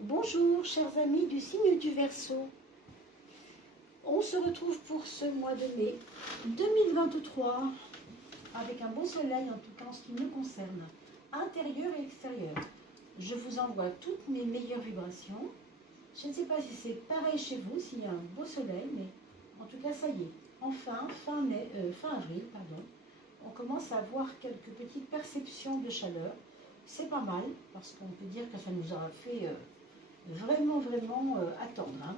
Bonjour chers amis du signe du Verseau. On se retrouve pour ce mois de mai 2023 avec un beau soleil, en tout cas en ce qui me concerne, intérieur et extérieur. Je vous envoie toutes mes meilleures vibrations. Je ne sais pas si c'est pareil chez vous, s'il y a un beau soleil, mais en tout cas ça y est. Enfin, fin avril, on commence à avoir quelques petites perceptions de chaleur. C'est pas mal, parce qu'on peut dire que ça nous aura fait vraiment attendre. Hein.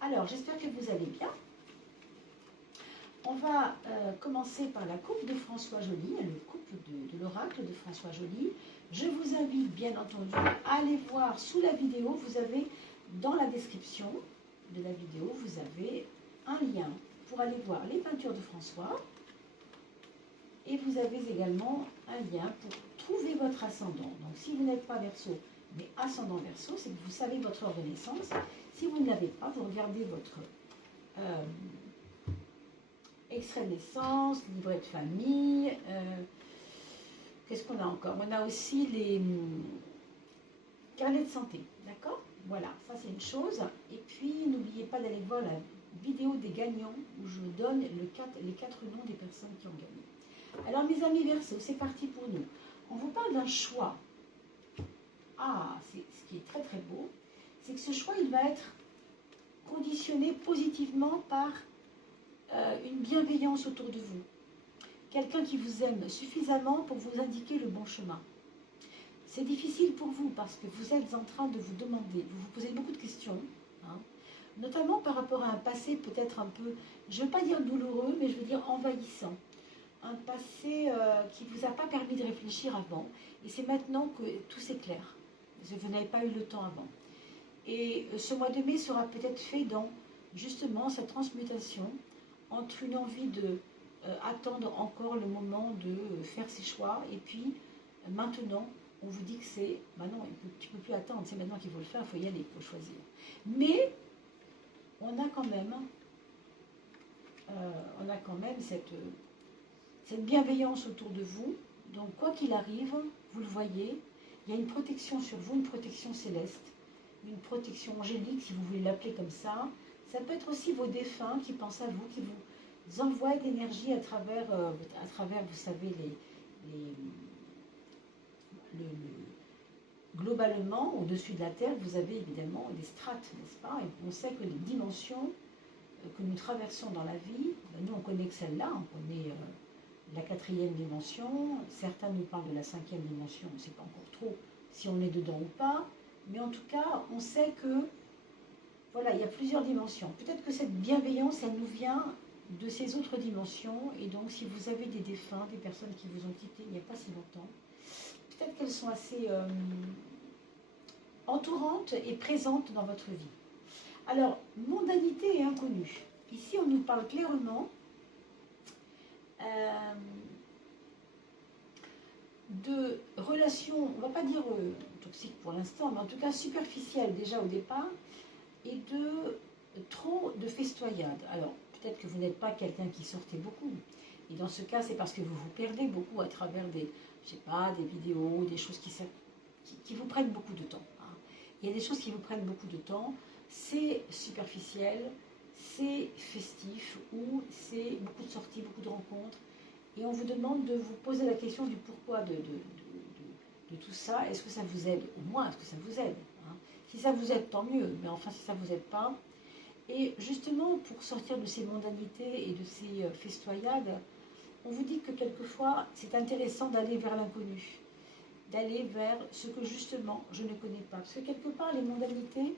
Alors, j'espère que vous allez bien. On va commencer par la coupe de François Joly, le coupe de l'oracle de François Joly. Je vous invite bien entendu à aller voir sous la vidéo. Vous avez dans la description de la vidéo, vous avez un lien pour aller voir les peintures de François. Et vous avez également un lien pour trouver votre ascendant. Donc si vous n'êtes pas Verseau, mais ascendant Verseau, c'est que vous savez votre heure de naissance. Si vous ne l'avez pas, vous regardez votre extrait de naissance, livret de famille. Qu'est-ce qu'on a encore? On a aussi les carnets de santé, d'accord? Voilà, ça c'est une chose. Et puis n'oubliez pas d'aller voir la vidéo des gagnants où je donne les 4 noms des personnes qui ont gagné. Alors mes amis Verseau, c'est parti pour nous. On vous parle d'un choix. Ah, ce qui est très très beau, c'est que ce choix, il va être conditionné positivement par une bienveillance autour de vous. Quelqu'un qui vous aime suffisamment pour vous indiquer le bon chemin. C'est difficile pour vous parce que vous êtes en train de vous demander, vous vous posez beaucoup de questions, hein, notamment par rapport à un passé peut-être un peu, je ne veux pas dire douloureux, mais je veux dire envahissant. Un passé qui ne vous a pas permis de réfléchir avant. Et c'est maintenant que tout s'éclaire. Vous n'avez pas eu le temps avant. Et ce mois de mai sera peut-être fait dans justement cette transmutation entre une envie de attendre encore le moment de faire ses choix. Et puis maintenant, on vous dit que c'est, bah non, tu ne peux plus attendre, c'est maintenant qu'il faut le faire, il faut y aller, il faut choisir. Mais on a quand même cette bienveillance autour de vous. Donc quoi qu'il arrive, vous le voyez, il y a une protection sur vous, une protection céleste, une protection angélique si vous voulez l'appeler comme ça. Ça peut être aussi vos défunts qui pensent à vous, qui vous envoient de l'énergie à travers, vous savez, globalement, au-dessus de la Terre, vous avez évidemment des strates, n'est-ce pas? Et on sait que les dimensions que nous traversons dans la vie, nous on connaît que celle-là, on connaît la 4e dimension, certains nous parlent de la 5e dimension, on ne sait pas encore trop si on est dedans ou pas, mais en tout cas, on sait que, voilà, il y a plusieurs dimensions. Peut-être que cette bienveillance, elle nous vient de ces autres dimensions, et donc si vous avez des défunts, des personnes qui vous ont quitté il n'y a pas si longtemps, peut-être qu'elles sont assez entourantes et présentes dans votre vie. Alors, mondanité et inconnue. Ici, on nous parle clairement de relations, on ne va pas dire toxiques pour l'instant, mais en tout cas superficielles déjà au départ, et de trop de festoyades. Alors, peut-être que vous n'êtes pas quelqu'un qui sortait beaucoup, et dans ce cas, c'est parce que vous vous perdez beaucoup à travers des, je sais pas, des vidéos, des choses qui vous prennent beaucoup de temps. Hein. Il y a des choses qui vous prennent beaucoup de temps, c'est superficiel, c'est festif, ou c'est beaucoup de sorties, beaucoup de rencontres, et on vous demande de vous poser la question du pourquoi de tout ça. Est-ce que ça vous aide? Au moins, est-ce que ça vous aide, hein? Si ça vous aide, tant mieux, mais enfin, si ça ne vous aide pas. Et justement, pour sortir de ces mondanités et de ces festoyades, on vous dit que quelquefois, c'est intéressant d'aller vers l'inconnu, d'aller vers ce que justement, je ne connais pas. Parce que quelque part, les mondanités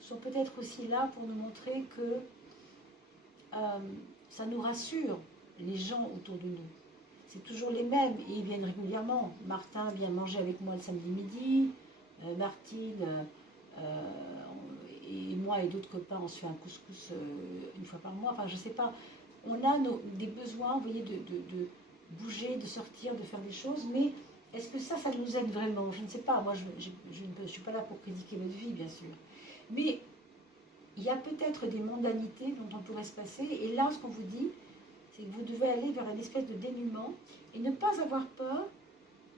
sont peut-être aussi là pour nous montrer que ça nous rassure, les gens autour de nous. C'est toujours les mêmes et ils viennent régulièrement. Martin vient manger avec moi le samedi midi, Martine et moi et d'autres copains, on se fait un couscous une fois par mois. Enfin, je sais pas. On a des besoins, vous voyez, de bouger, de sortir, de faire des choses, mais est-ce que ça nous aide vraiment? Je ne sais pas. Moi, je ne suis pas là pour critiquer votre vie, bien sûr. Mais il y a peut-être des mondanités dont on pourrait se passer. Et là, ce qu'on vous dit, c'est que vous devez aller vers une espèce de dénuement et ne pas avoir peur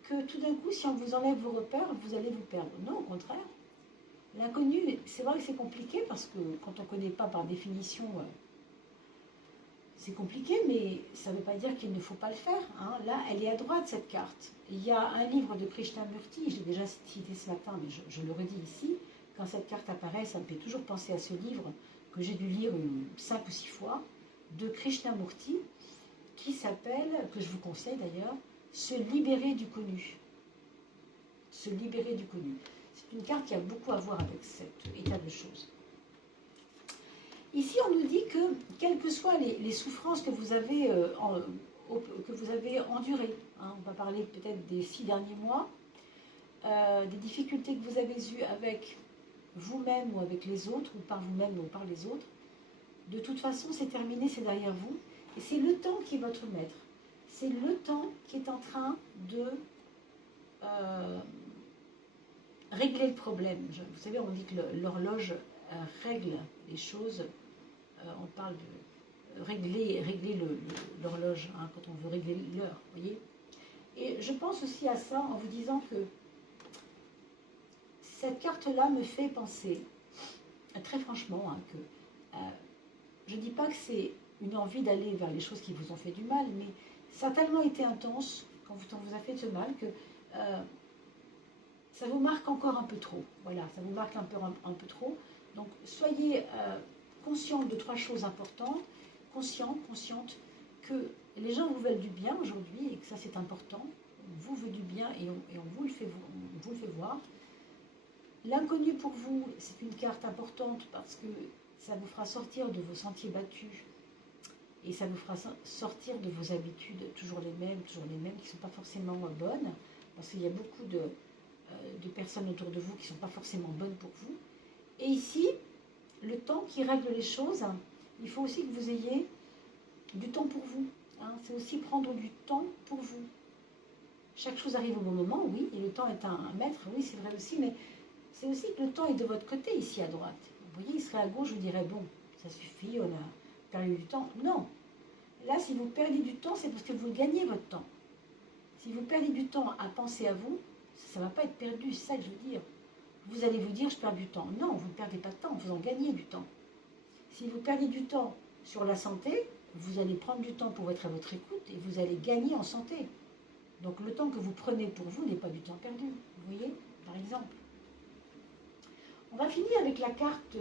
que tout d'un coup, si on vous enlève vos repères, vous allez vous perdre. Non, au contraire. L'inconnu, c'est vrai que c'est compliqué parce que quand on ne connaît pas par définition, c'est compliqué, mais ça ne veut pas dire qu'il ne faut pas le faire. Hein. Là, elle est à droite, cette carte. Il y a un livre de Krishnamurti, je l'ai déjà cité ce matin, mais je le redis ici. Quand cette carte apparaît, ça me fait toujours penser à ce livre que j'ai dû lire 5 ou 6 fois, de Krishnamurti, qui s'appelle, que je vous conseille d'ailleurs, Se libérer du connu. Se libérer du connu. C'est une carte qui a beaucoup à voir avec cet état de choses. Ici, on nous dit que, quelles que soient les souffrances que vous avez, endurées, hein, on va parler peut-être des 6 derniers mois, des difficultés que vous avez eues avec vous-même ou avec les autres, ou par vous-même ou par les autres, de toute façon, c'est terminé, c'est derrière vous, et c'est le temps qui est votre maître. C'est le temps qui est en train de régler le problème. Vous savez, on dit que l'horloge règle les choses. On parle de régler l'horloge, hein, quand on veut régler l'heure, voyez. Et je pense aussi à ça en vous disant que cette carte-là me fait penser, très franchement, hein, que je ne dis pas que c'est une envie d'aller vers les choses qui vous ont fait du mal, mais ça a tellement été intense quand on vous a fait ce mal que ça vous marque encore un peu trop. Voilà, ça vous marque un peu trop. Donc, soyez consciente de 3 choses importantes. Consciente que les gens vous veulent du bien aujourd'hui et que ça, c'est important. On vous veut du bien et on vous le fait voir. L'inconnu pour vous, c'est une carte importante parce que ça vous fera sortir de vos sentiers battus et ça vous fera sortir de vos habitudes, toujours les mêmes, qui ne sont pas forcément bonnes, parce qu'il y a beaucoup de personnes autour de vous qui ne sont pas forcément bonnes pour vous. Et ici, le temps qui règle les choses, il faut aussi que vous ayez du temps pour vous. Hein. C'est aussi prendre du temps pour vous. Chaque chose arrive au bon moment, oui, et le temps est un maître, oui, c'est vrai aussi, mais c'est aussi que le temps est de votre côté, ici à droite. Vous voyez, il serait à gauche, je vous dirais, bon, ça suffit, on a perdu du temps. Non. Là, si vous perdez du temps, c'est parce que vous gagnez votre temps. Si vous perdez du temps à penser à vous, ça ne va pas être perdu, c'est ça que je veux dire. Vous allez vous dire, je perds du temps. Non, vous ne perdez pas de temps, vous en gagnez du temps. Si vous perdez du temps sur la santé, vous allez prendre du temps pour être à votre écoute et vous allez gagner en santé. Donc le temps que vous prenez pour vous n'est pas du temps perdu. Vous voyez, par exemple. On va finir avec la carte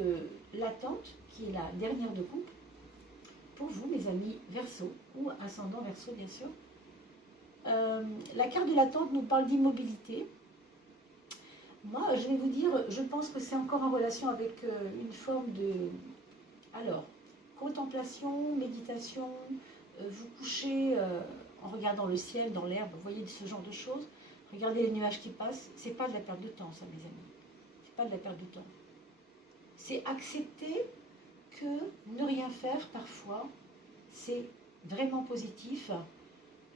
latente, qui est la dernière de coupe. Pour vous, mes amis Verseau, ou ascendant Verseau, bien sûr. La carte de l'attente nous parle d'immobilité. Moi, je vais vous dire, je pense que c'est encore en relation avec une forme de... Alors, contemplation, méditation, vous couchez en regardant le ciel, dans l'herbe, vous voyez ce genre de choses. Regardez les nuages qui passent, c'est pas de la perte de temps, ça, mes amis. C'est pas de la perte de temps. C'est accepter que ne rien faire, parfois, c'est vraiment positif.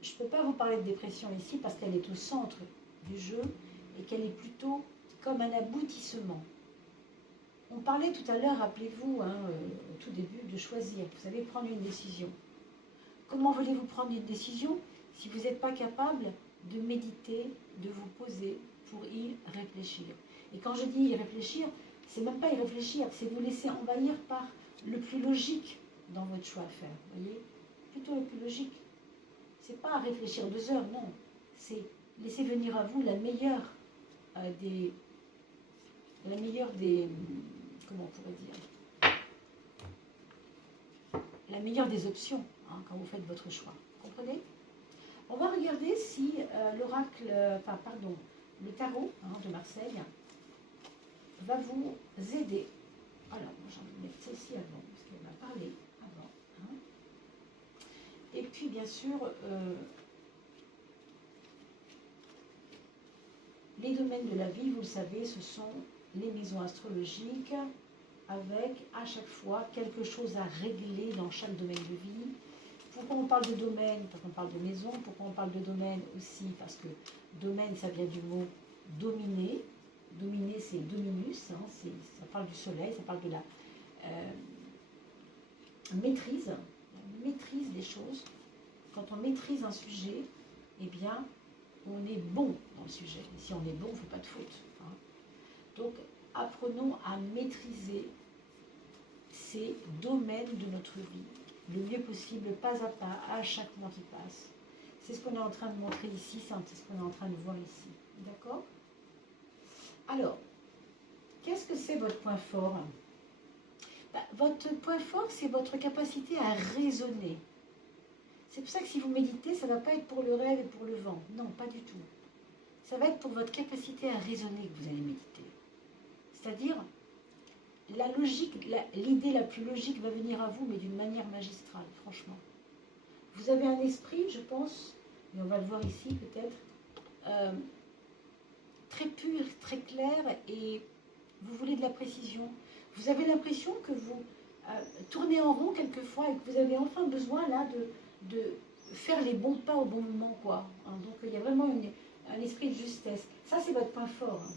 Je ne peux pas vous parler de dépression ici parce qu'elle est au centre du jeu et qu'elle est plutôt comme un aboutissement. On parlait tout à l'heure, rappelez-vous, hein, au tout début, de choisir. Vous savez, prendre une décision. Comment voulez-vous prendre une décision si vous n'êtes pas capable de méditer, de vous poser pour y réfléchir? Et quand je dis y réfléchir, c'est même pas y réfléchir, c'est vous laisser envahir par le plus logique dans votre choix à faire. Vous voyez? Plutôt le plus logique. C'est pas à réfléchir 2 heures, non. C'est laisser venir à vous la meilleure des... Comment on pourrait dire? La meilleure des options, hein, quand vous faites votre choix. Vous comprenez? On va regarder si l'oracle, le tarot, hein, de Marseille va vous aider. Alors, moi j'ai envie de mettre celle-ci avant, parce qu'elle m'a parlé avant. Hein. Et puis, bien sûr, les domaines de la vie, vous le savez, ce sont les maisons astrologiques, avec à chaque fois quelque chose à régler dans chaque domaine de vie. Pourquoi on parle de domaine? Parce qu'on parle de maison. Pourquoi on parle de domaine aussi? Parce que domaine, ça vient du mot dominer. Dominer, c'est dominus, hein, ça parle du soleil, ça parle de la maîtrise des choses. Quand on maîtrise un sujet, eh bien, on est bon dans le sujet. Et si on est bon, on ne fait pas de faute. Hein. Donc, apprenons à maîtriser ces domaines de notre vie le mieux possible, pas à pas, à chaque mois qui passe. C'est ce qu'on est en train de montrer ici, c'est ce qu'on est en train de voir ici. D'accord? Alors, qu'est-ce que c'est votre point fort? Votre point fort, c'est votre capacité à raisonner. C'est pour ça que si vous méditez, ça ne va pas être pour le rêve et pour le vent. Non, pas du tout. Ça va être pour votre capacité à raisonner que vous allez méditer. C'est-à-dire, la logique, l'idée la plus logique va venir à vous, mais d'une manière magistrale, franchement. Vous avez un esprit, je pense, et on va le voir ici peut-être, très pur, très clair, et vous voulez de la précision. Vous avez l'impression que vous tournez en rond quelquefois et que vous avez enfin besoin là de faire les bons pas au bon moment, quoi. Hein, donc il y a vraiment un esprit de justesse. Ça, c'est votre point fort. Hein.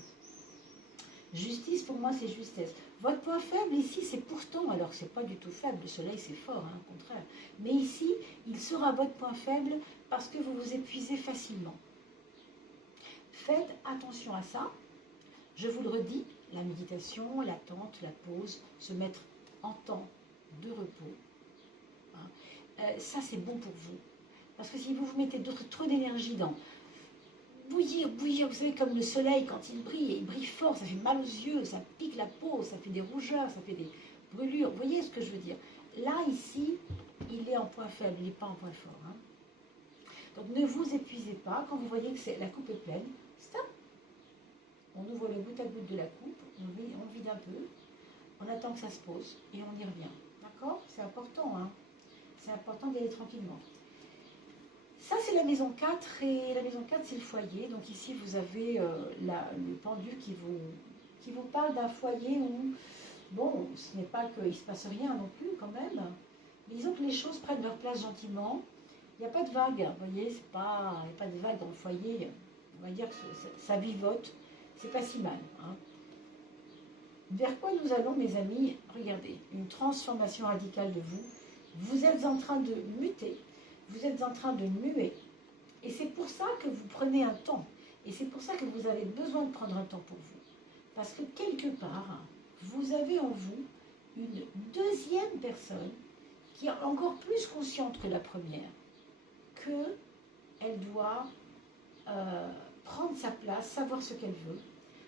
Justice, pour moi, c'est justesse. Votre point faible, ici, c'est pourtant, alors c'est pas du tout faible, le soleil, c'est fort, hein, au contraire. Mais ici, il sera votre point faible parce que vous vous épuisez facilement. Faites attention à ça. Je vous le redis, la méditation, l'attente, la pause, se mettre en temps de repos. Hein. Ça, c'est bon pour vous. Parce que si vous vous mettez trop d'énergie dans bouillir, vous savez, comme le soleil, quand il brille fort, ça fait mal aux yeux, ça pique la peau, ça fait des rougeurs, ça fait des brûlures. Vous voyez ce que je veux dire? Là, ici, il est en point faible, il n'est pas en point fort. Hein. Donc, ne vous épuisez pas. Quand vous voyez que la coupe est pleine, stop. On ouvre le goutte à goutte de la coupe, on vide un peu, on attend que ça se pose et on y revient. D'accord? C'est important, hein? C'est important d'y aller tranquillement. Ça, c'est la maison 4, et la maison 4, c'est le foyer. Donc ici, vous avez le pendule qui vous parle d'un foyer où, bon, ce n'est pas qu'il ne se passe rien non plus, quand même. Mais disons que les choses prennent leur place gentiment. Il n'y a pas de vague, vous voyez, il n'y a pas de vague dans le foyer. On va dire que ça vivote, c'est pas si mal. Hein. Vers quoi nous allons, mes amis? Regardez, une transformation radicale de vous. Vous êtes en train de muter. Vous êtes en train de muer. Et c'est pour ça que vous prenez un temps. Et c'est pour ça que vous avez besoin de prendre un temps pour vous. Parce que quelque part, vous avez en vous une deuxième personne qui est encore plus consciente que la première, qu'elle doit prendre sa place, savoir ce qu'elle veut,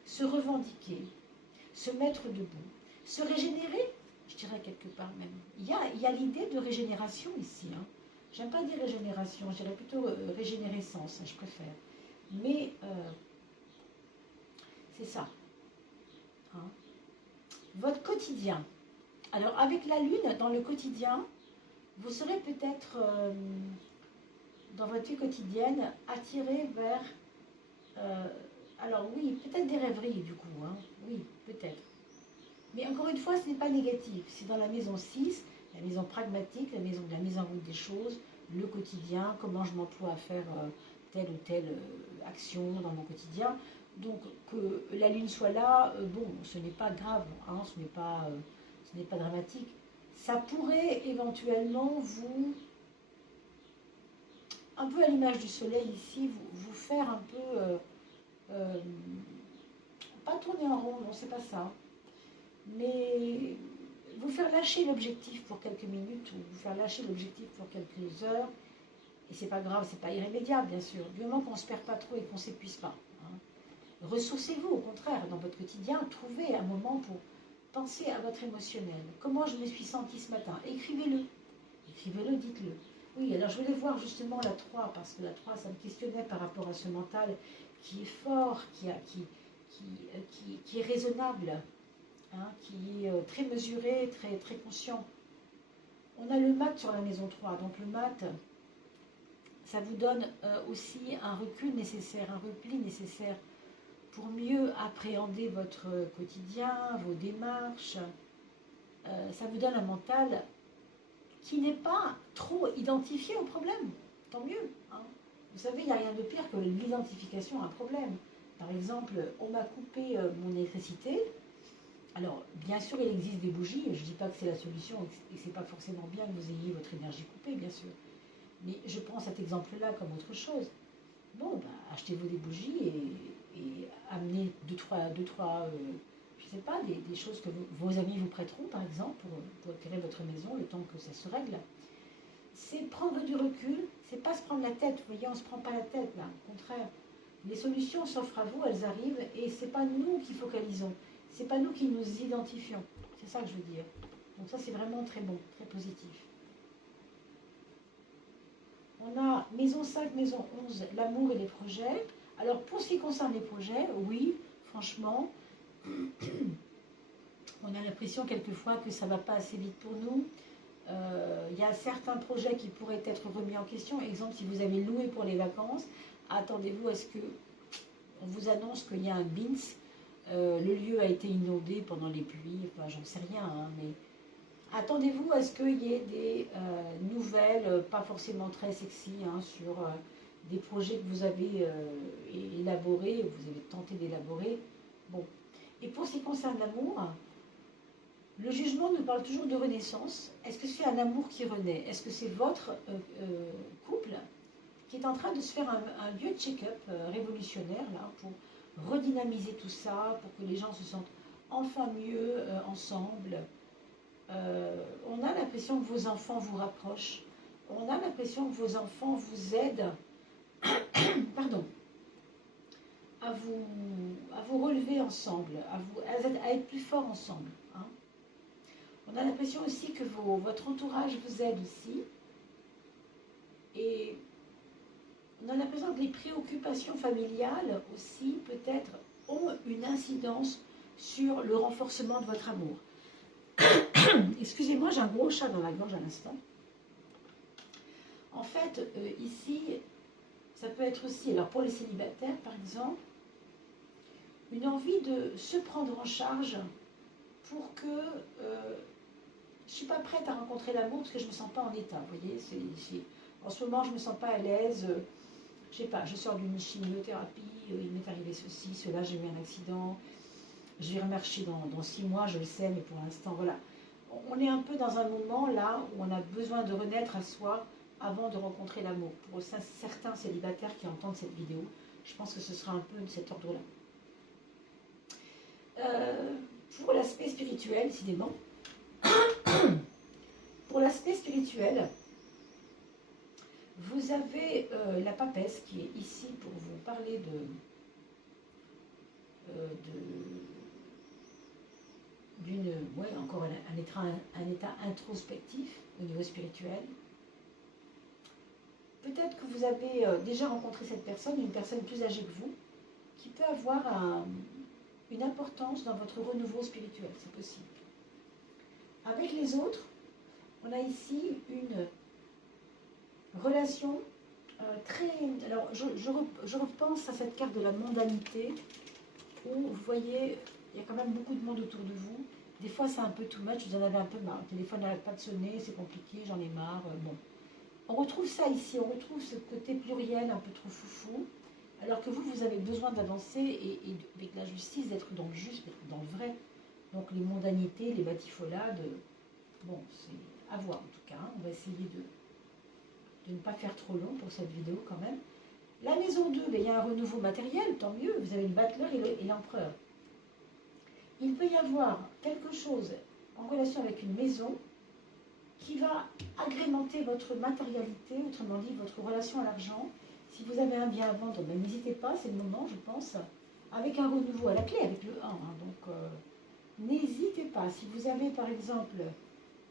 se revendiquer, se mettre debout, se régénérer, je dirais quelque part même. Il y a l'idée de régénération ici, hein. J'aime pas dire régénération, je dirais plutôt régénérescence, je préfère. Mais c'est ça. Hein. Votre quotidien. Alors avec la lune, dans le quotidien, vous serez peut-être, dans votre vie quotidienne, attiré vers... alors oui, peut-être des rêveries du coup. Hein. Oui, peut-être. Mais encore une fois, ce n'est pas négatif. C'est dans la maison 6, la maison pragmatique, la mise en route des choses, le quotidien, comment je m'emploie à faire telle ou telle action dans mon quotidien. Donc que la lune soit là, bon, ce n'est pas grave, hein, ce n'est pas dramatique. Ça pourrait éventuellement vous, un peu à l'image du soleil ici, vous faire un peu, pas tourner en rond, non, c'est pas ça, mais vous faire lâcher l'objectif pour quelques minutes ou vous faire lâcher l'objectif pour quelques heures. Et c'est pas grave, c'est pas irrémédiable, bien sûr, du moment qu'on ne se perd pas trop et qu'on ne s'épuise pas. Hein. Ressourcez-vous, au contraire, dans votre quotidien, trouvez un moment pour penser à votre émotionnel. Comment je me suis sentie ce matin? Écrivez-le. Écrivez-le, dites-le. Oui, alors je voulais voir justement la 3, parce que la 3, ça me questionnait par rapport à ce mental qui est fort, qui est raisonnable, hein, qui est très mesuré, très, très conscient. On a le mat sur la maison 3, donc le mat, ça vous donne aussi un recul nécessaire, un repli nécessaire pour mieux appréhender votre quotidien, vos démarches. Ça vous donne un mental qui n'est pas trop identifié au problème. Tant mieux. Hein. Vous savez, il n'y a rien de pire que l'identification à un problème. Par exemple, on m'a coupé mon électricité. Alors, bien sûr, il existe des bougies. Je ne dis pas que c'est la solution et que ce n'est pas forcément bien que vous ayez votre énergie coupée, bien sûr. Mais je prends cet exemple-là comme autre chose. Bon, bah, achetez-vous des bougies et amenez deux, trois je sais sais pas, des choses que vos amis vous prêteront, par exemple, pour éclairer votre maison, le temps que ça se règle. C'est prendre du recul, c'est pas se prendre la tête. Vous voyez, on se prend pas la tête, là. Au contraire, les solutions s'offrent à vous, elles arrivent, et c'est pas nous qui focalisons. C'est pas nous qui nous identifions. C'est ça que je veux dire. Donc ça, c'est vraiment très bon, très positif. On a maison 5, maison 11, l'amour et les projets. Alors, pour ce qui concerne les projets, oui, franchement, on a l'impression quelquefois que ça ne va pas assez vite pour nous. Il y a certains projets qui pourraient être remis en question. Exemple, si vous avez loué pour les vacances, attendez-vous à ce que on vous annonce qu'il y a un BINS. Le lieu a été inondé pendant les pluies, enfin, j'en sais rien, hein, mais attendez-vous à ce qu'il y ait des nouvelles, pas forcément très sexy, hein, sur des projets que vous avez élaborés, vous avez tenté d'élaborer. Bon. Et pour ce qui concerne l'amour, le jugement nous parle toujours de renaissance. Est-ce que c'est un amour qui renaît? Est-ce que c'est votre couple qui est en train de se faire un vieux check-up révolutionnaire là, pour redynamiser tout ça, pour que les gens se sentent enfin mieux ensemble? On a l'impression que vos enfants vous rapprochent. On a l'impression que vos enfants vous aident pardon, à vous relever ensemble, à être plus forts ensemble. Hein. On a l'impression aussi que votre entourage vous aide aussi. Et on a l'impression que les préoccupations familiales aussi, peut-être, ont une incidence sur le renforcement de votre amour. Excusez-moi, j'ai un gros chat dans la gorge à l'instant. En fait, ici, ça peut être aussi, alors pour les célibataires par exemple, une envie de se prendre en charge pour que je ne suis pas prête à rencontrer l'amour parce que je ne me sens pas en état. Vous voyez, en ce moment, je ne me sens pas à l'aise. Je sais pas, je sors d'une chimiothérapie, il m'est arrivé ceci, cela, j'ai eu un accident. Je vais remarcher dans 6 mois, je le sais, mais pour l'instant, voilà. On est un peu dans un moment là où on a besoin de renaître à soi avant de rencontrer l'amour. Pour certains célibataires qui entendent cette vidéo, je pense que ce sera un peu de cet ordre-là. Pour l'aspect spirituel, décidément, pour l'aspect spirituel, vous avez la papesse qui est ici pour vous parler encore un état introspectif au niveau spirituel. Peut-être que vous avez déjà rencontré cette personne, une personne plus âgée que vous, qui peut avoir une importance dans votre renouveau spirituel, c'est possible. Avec les autres, on a ici une relation très... Alors, je repense à cette carte de la mondanité, où vous voyez, il y a quand même beaucoup de monde autour de vous. Des fois, c'est un peu too much, vous en avez un peu marre. Le téléphone n'arrête pas de sonner, c'est compliqué, j'en ai marre. Bon. On retrouve ça ici, on retrouve ce côté pluriel, un peu trop foufou, alors que vous avez besoin d'avancer et avec la justice, d'être dans le juste, d'être dans le vrai. Donc les mondanités, les batifolades, bon, c'est à voir en tout cas. On va essayer de ne pas faire trop long pour cette vidéo quand même. La maison 2, il y a un renouveau matériel, tant mieux, vous avez le battleur et l'empereur. Il peut y avoir quelque chose en relation avec une maison qui va agrémenter votre matérialité, autrement dit votre relation à l'argent. Si vous avez un bien à vendre, ben, n'hésitez pas, c'est le moment, je pense, avec un renouveau à la clé, avec le 1. Hein, donc, n'hésitez pas. Si vous avez, par exemple,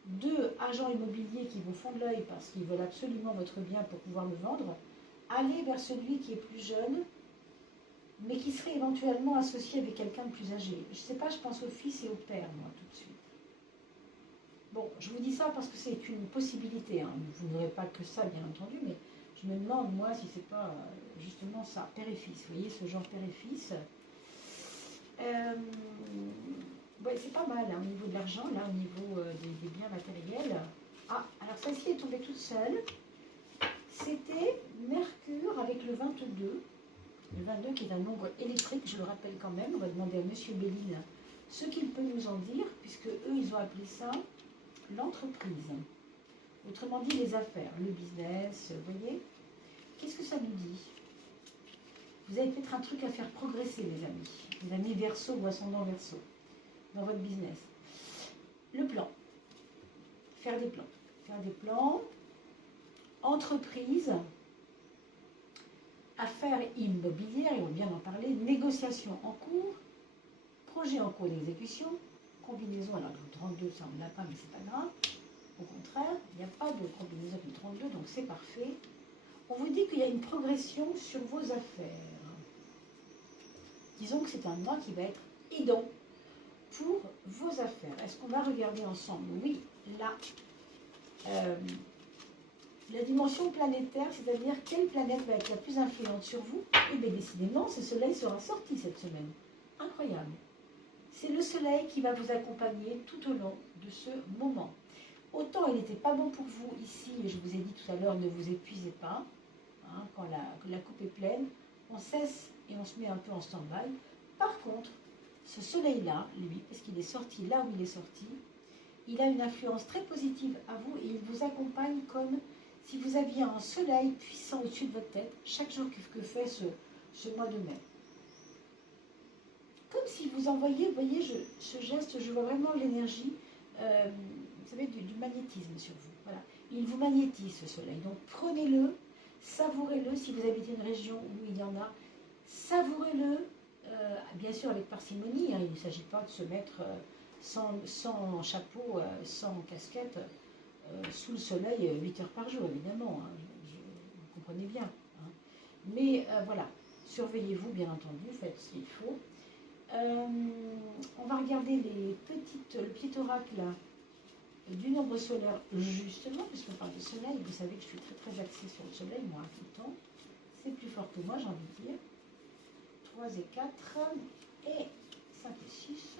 2 agents immobiliers qui vous font de l'œil parce qu'ils veulent absolument votre bien pour pouvoir le vendre, allez vers celui qui est plus jeune, mais qui serait éventuellement associé avec quelqu'un de plus âgé. Je ne sais pas, je pense au fils et au père, moi, tout de suite. Bon, je vous dis ça parce que c'est une possibilité. Hein. Vous n'aurez pas que ça, bien entendu, mais je me demande, moi, si c'est pas justement ça, père et fils. Vous voyez, ce genre père et fils. Ouais, c'est pas mal, hein, au niveau de l'argent, là, au niveau des biens matériels. Ah, alors celle-ci est tombée toute seule. C'était Mercure avec le 22. Le 22 qui est un nombre électrique, je le rappelle quand même. On va demander à Monsieur Béline ce qu'il peut nous en dire, puisque eux, ils ont appelé ça l'entreprise. Autrement dit, les affaires, le business, vous voyez. Qu'est-ce que ça nous dit? Vous avez peut-être un truc à faire progresser, les amis. Les amis Verseau ou ascendant Verseau. dans votre business. Le plan. Faire des plans. Faire des plans. Entreprise. Affaires immobilières, et on vient d'en parler. Négociations en cours. Projet en cours d'exécution. Combinaison, alors le 32, ça on ne l'a pas, mais c'est pas grave. Au contraire, il n'y a pas de combinaison avec le 32, donc c'est parfait. On vous dit qu'il y a une progression sur vos affaires. Disons que c'est un mois qui va être aidant pour vos affaires. Est-ce qu'on va regarder ensemble? Oui, là, la dimension planétaire, c'est-à-dire quelle planète va être la plus influente sur vous? Eh bien, décidément, ce soleil sera sorti cette semaine. Incroyable. C'est le soleil qui va vous accompagner tout au long de ce moment. Autant il n'était pas bon pour vous ici, et je vous ai dit tout à l'heure, ne vous épuisez pas. Hein, quand la coupe est pleine, on cesse et on se met un peu en stand-by. Par contre, ce soleil-là, lui, parce qu'il est sorti là où il est sorti, il a une influence très positive à vous et il vous accompagne comme si vous aviez un soleil puissant au-dessus de votre tête chaque jour que fait ce mois de mai. Comme si vous envoyiez, vous voyez, ce geste, je vois vraiment l'énergie, vous savez, du magnétisme sur vous. Voilà. Il vous magnétise ce soleil. Donc prenez-le, savourez-le si vous habitez une région où il y en a. Savourez-le, bien sûr avec parcimonie. Hein, il ne s'agit pas de se mettre sans chapeau, sans casquette, sous le soleil 8 heures par jour, évidemment. Hein, vous comprenez bien. Hein. Mais voilà, surveillez-vous, bien entendu, faites ce qu'il faut. On va regarder le petit oracle du nombre solaire, justement, puisqu'on parle de soleil. Vous savez que je suis très très axée sur le soleil, moi, tout le temps. C'est plus fort que moi, j'ai envie de dire. 3 et 4, et 5 et 6.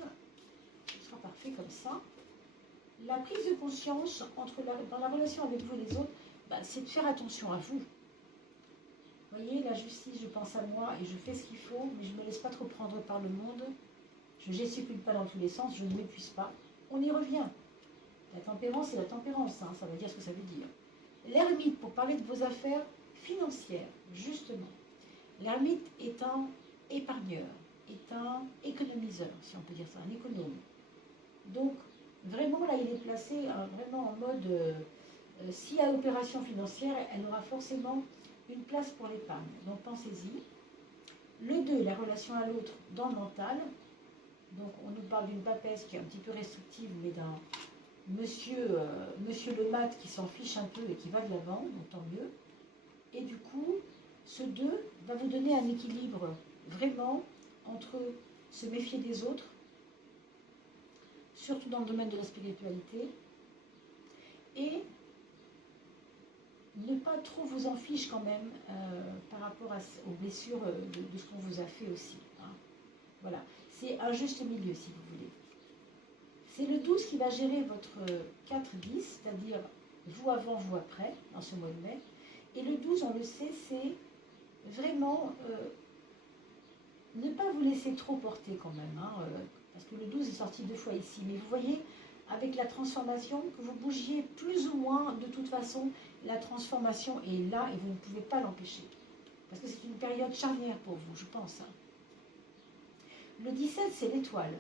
Ce sera parfait comme ça. La prise de conscience dans la relation avec vous et les autres, c'est de faire attention à vous. Vous voyez, la justice, je pense à moi et je fais ce qu'il faut, mais je ne me laisse pas trop prendre par le monde. Je ne gesticule pas dans tous les sens, je ne m'épuise pas. On y revient. La tempérance, c'est la tempérance, hein, ça veut dire ce que ça veut dire. L'ermite, pour parler de vos affaires financières, justement. L'ermite est un épargneur, est un économiseur, si on peut dire ça, un économe. Donc, vraiment, là, il est placé vraiment en mode, s'il y a opération financière, elle aura forcément une place pour l'épargne. Donc, pensez-y. Le 2, la relation à l'autre dans le mental. Donc, on nous parle d'une papesse qui est un petit peu restrictive, mais d'un monsieur le mat qui s'en fiche un peu et qui va de l'avant, donc tant mieux. Et du coup, ce 2 va vous donner un équilibre vraiment entre se méfier des autres, surtout dans le domaine de la spiritualité, et ne pas trop vous en fiche quand même par rapport aux blessures de ce qu'on vous a fait aussi. Hein. Voilà, c'est un juste milieu si vous voulez. C'est le 12 qui va gérer votre 4-10, c'est-à-dire vous avant, vous après, dans ce mois de mai. Et le 12, on le sait, c'est vraiment ne pas vous laisser trop porter quand même. Hein, parce que le 12 est sorti 2 fois ici. Mais vous voyez, avec la transformation, que vous bougiez plus ou moins, de toute façon, la transformation est là et vous ne pouvez pas l'empêcher. Parce que c'est une période charnière pour vous, je pense. Hein. Le 17, c'est l'étoile.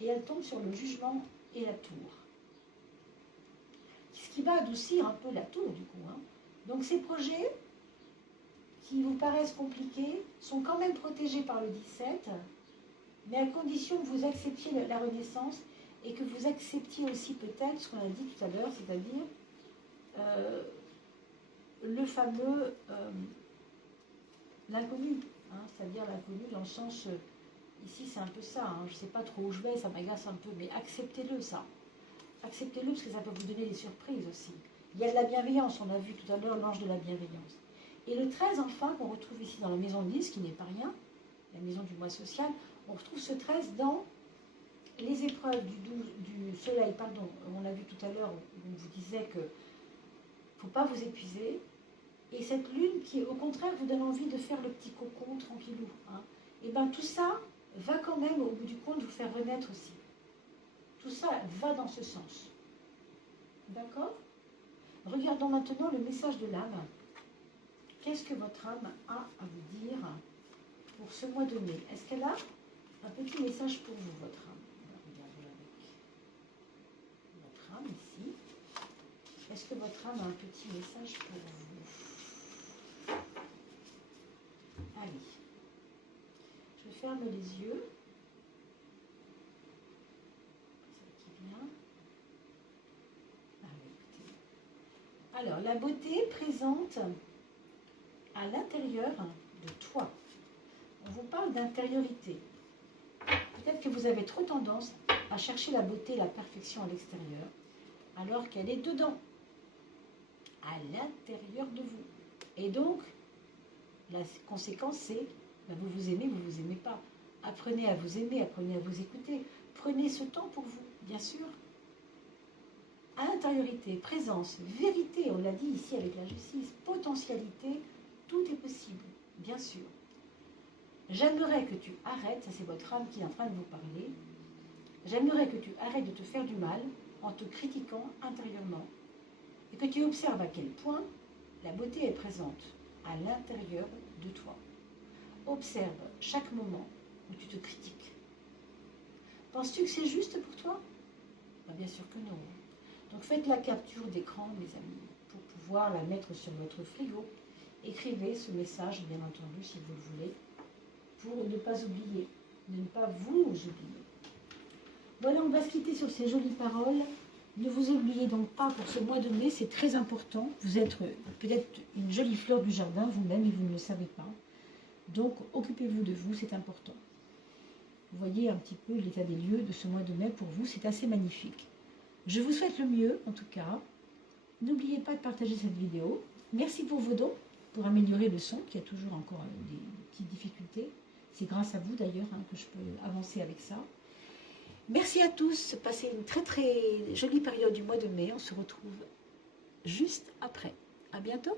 Et elle tombe sur le jugement et la tour. Ce qui va adoucir un peu la tour, du coup. Hein. Donc ces projets qui vous paraissent compliqués sont quand même protégés par le 17, mais à condition que vous acceptiez la renaissance et que vous acceptiez aussi peut-être ce qu'on a dit tout à l'heure, c'est-à-dire le fameux l'inconnu, hein, c'est-à-dire l'inconnu dans le sens, ici c'est un peu ça, hein, je ne sais pas trop où je vais, ça m'agace un peu, mais acceptez-le ça. Acceptez-le parce que ça peut vous donner des surprises aussi. Il y a de la bienveillance, on a vu tout à l'heure l'ange de la bienveillance. Et le 13 enfin, qu'on retrouve ici dans la maison de 10, qui n'est pas rien, la maison du mois social, on retrouve ce 13 dans les épreuves du soleil, pardon, on l'a vu tout à l'heure, on vous disait que il ne faut pas vous épuiser, et cette lune qui, au contraire, vous donne envie de faire le petit cocon tranquillou. Hein. Et bien tout ça va quand même, au bout du compte, vous faire renaître aussi. Tout ça va dans ce sens. D'accord? Regardons maintenant le message de l'âme. Qu'est-ce que votre âme a à vous dire pour ce mois de mai? Est-ce qu'elle a un petit message pour vous, votre âme? Est-ce que votre âme a un petit message pour vous? Allez. Je ferme les yeux. C'est qui vient. Alors, la beauté présente à l'intérieur de toi. On vous parle d'intériorité. Peut-être que vous avez trop tendance à chercher la beauté et la perfection à l'extérieur, alors qu'elle est dedans, à l'intérieur de vous. Et donc, la conséquence, c'est, vous vous aimez, vous vous aimez pas. Apprenez à vous aimer, apprenez à vous écouter. Prenez ce temps pour vous, bien sûr. Intériorité, présence, vérité, on l'a dit ici avec la justice, potentialité, tout est possible, bien sûr. J'aimerais que tu arrêtes, ça c'est votre âme qui est en train de vous parler, j'aimerais que tu arrêtes de te faire du mal en te critiquant intérieurement et que tu observes à quel point la beauté est présente à l'intérieur de toi. Observe chaque moment où tu te critiques. Penses-tu que c'est juste pour toi? Bien sûr que non. Donc faites la capture d'écran, mes amis, pour pouvoir la mettre sur votre frigo. Écrivez ce message, bien entendu, si vous le voulez, pour ne pas oublier, ne pas vous oublier. Voilà, on va se quitter sur ces jolies paroles. Ne vous oubliez donc pas pour ce mois de mai, c'est très important. Vous êtes peut-être une jolie fleur du jardin vous-même et vous ne le savez pas. Donc occupez-vous de vous, c'est important. Vous voyez un petit peu l'état des lieux de ce mois de mai pour vous, c'est assez magnifique. Je vous souhaite le mieux, en tout cas. N'oubliez pas de partager cette vidéo. Merci pour vos dons, pour améliorer le son, qui a toujours encore des petites difficultés. C'est grâce à vous, d'ailleurs, que je peux avancer avec ça. Merci à tous. Passez une très, très jolie période du mois de mai. On se retrouve juste après. À bientôt.